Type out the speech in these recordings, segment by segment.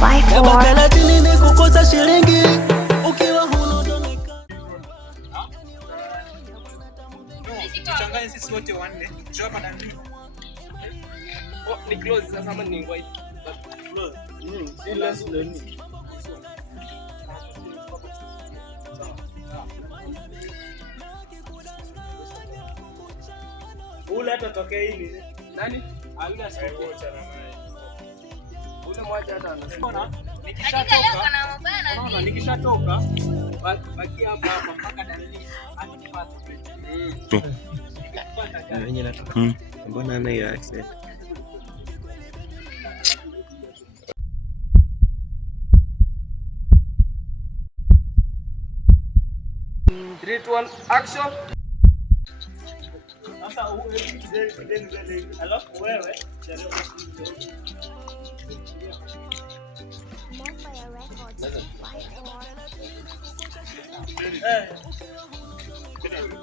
254 ni kukosa shilingi ukiwa hunodomeka. Tuchanganye sisi wote wanne. Njoo hapa na mimi. Ni close sasa kama ni white. Close. Serious ndio. Ule atatokea hili. Nani? Anga sio cha na naye. Ule mmoja hata anasema. Nikishatoka baki hapa mpaka dalili anipate. Wenye natoka. Mbona ana hiyo accent? Three, two, one, action. Sasa alafu wewe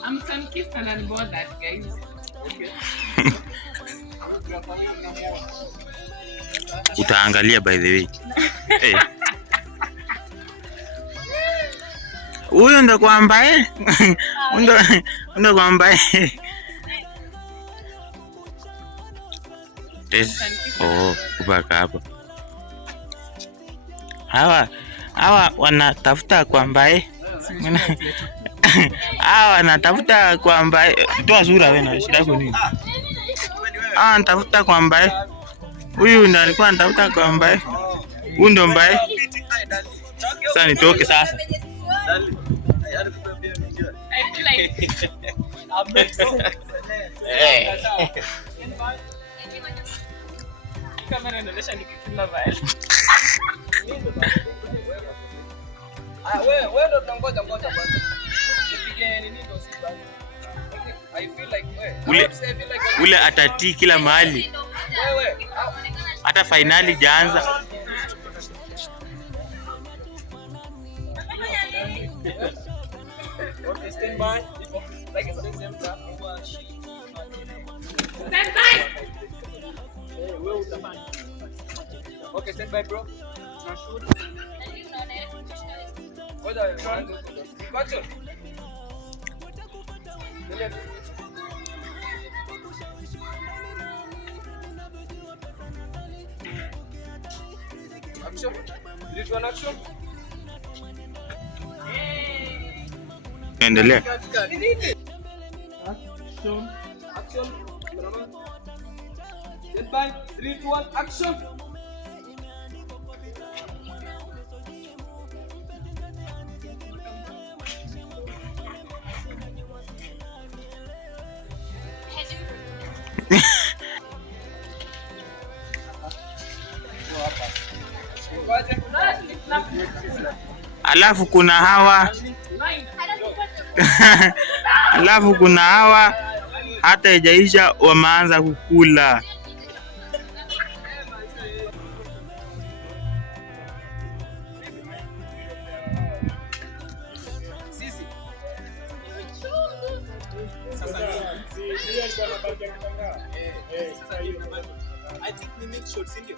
I'm sun-kissed and unbothered, guys. okay. Utaangalia by the way. Hey. Huyo ndo kwamba ndo kwamba kupaka hapa. Hawa wanatafuta kwamba hawa wanatafuta kwamba toa sura wewe na shida yako nini? Anatafuta kwamba huyu ndo alikuwa anatafuta kwamba huyu ndo mbaye. Sasa nitoke sasa. I feel like camera inaonyesha nikikula vile. Wewe ndo tunangoja kwanza. Tupige nini ndo si basi. I feel like ule atatii kila mahali. Wewe Hata finali jaanza. okay, stand by. Like it's the same time. Stand by. Wewe utafanya. Okay, stand by bro. Tunashoot. Ngoja tuanze. Action. Action. This one action. Endelea. Action. Action. Stand by. 3, 2, 1, action. Alafu kuna hawa hata ijaisha wameanza kukula. Sisi. I think we make short sindio?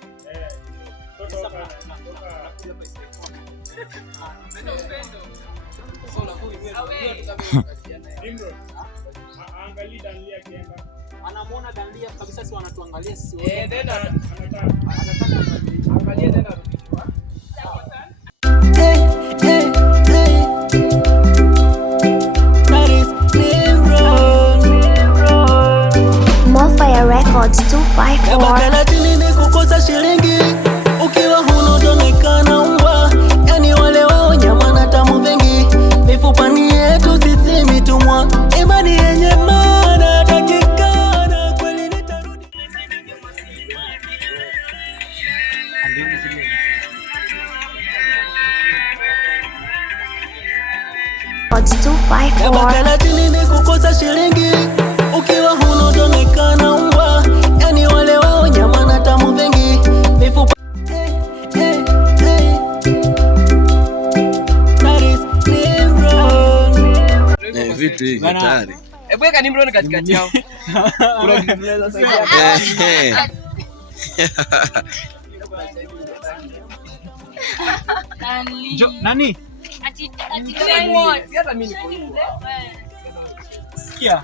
Anamuona Danlia kabisa, si wanatuangalia sisi. Anataka angalia tena. Morfire Records 254 ni kukosa shilingi ukiwa hunodomekana umbwa. Yani wale wao nyama na tamu vengi, mifupani yetu sisi mitumwa. Imani yenye maana dakikana kweli nitarudi. 254 ni kukosa shilingi ukiwa hunodomekana umbwa. Yani wale wao nyama na tamu vengi, mifupa vitu hivi hatari. Hebu weka Nimrod katikati yao. Kuna kitu tunaweza saidia. Nani? Ati what? Hata mimi niko hivyo. Sikia.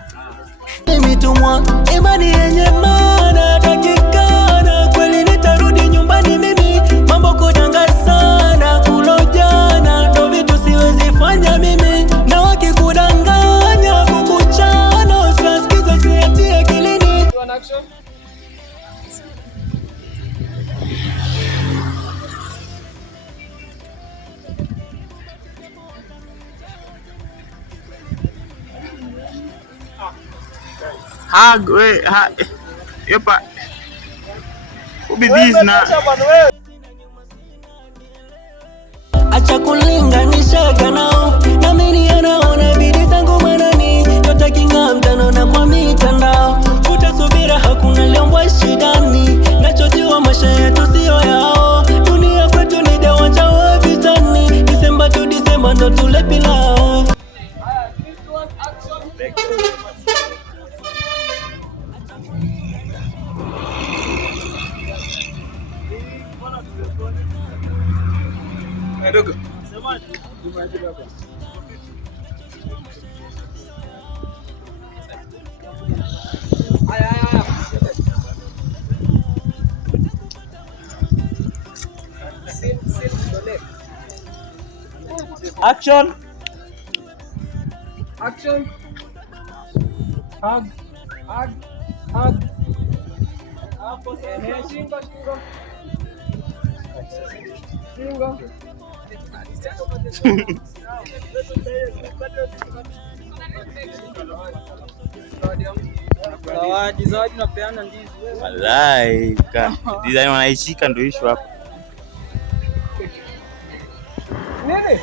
Mitumwa imani yenye maana takikana, kweli nitarudi nyumbani mimi, mambo kudanga sana, kulojana ndo vitu siwezi fanya mimi, na wakikudanganya kukuchana usasikize siatie akilini. Action. Yopa. Ubibizi na acha kulinganisha nao, na mimi anaona bidii zangu manani, yote kinga mtano na kwa mitandao, utasubira hakuna lembwa shidani, nachojua maisha yetu sio yao, dunia kwetu ni dawanja wa vitani, Disemba tu Disemba ndo tule pilao. Dogo. Action. Action. Hug. Hapo shingo. Zawadi napeana ndizi. walai design wanaishika ndio issue hapo. Nini?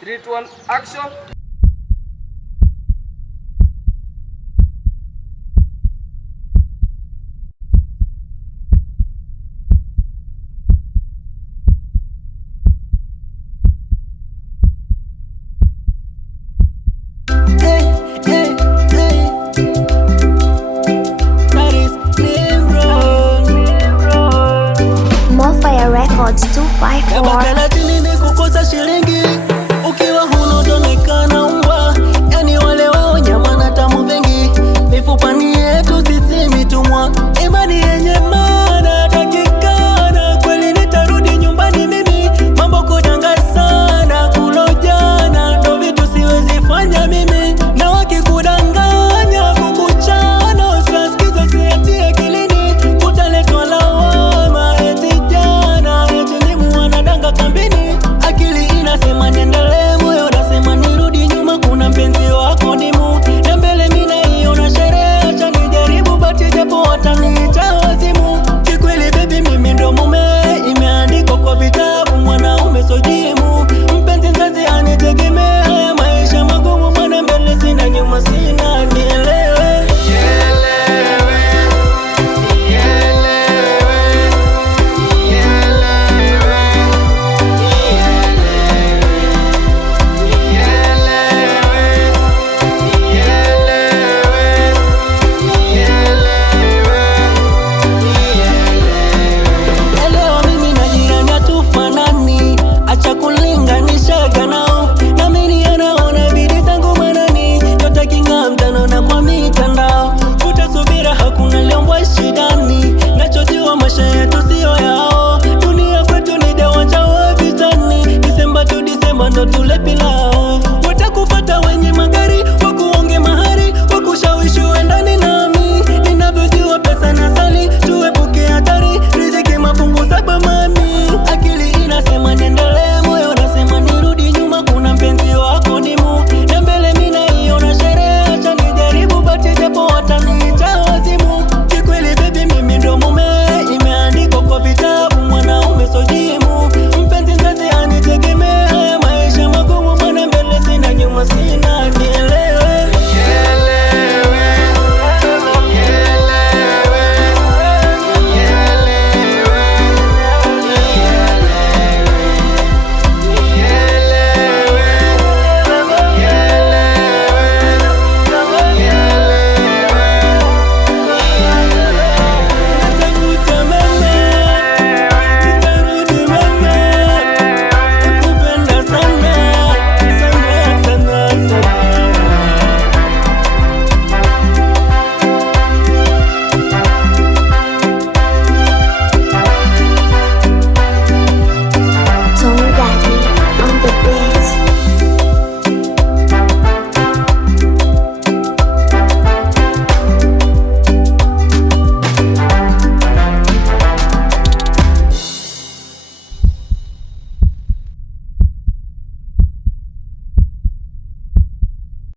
Three, two, one, action. More Fire Records 254. Kukosa shilingi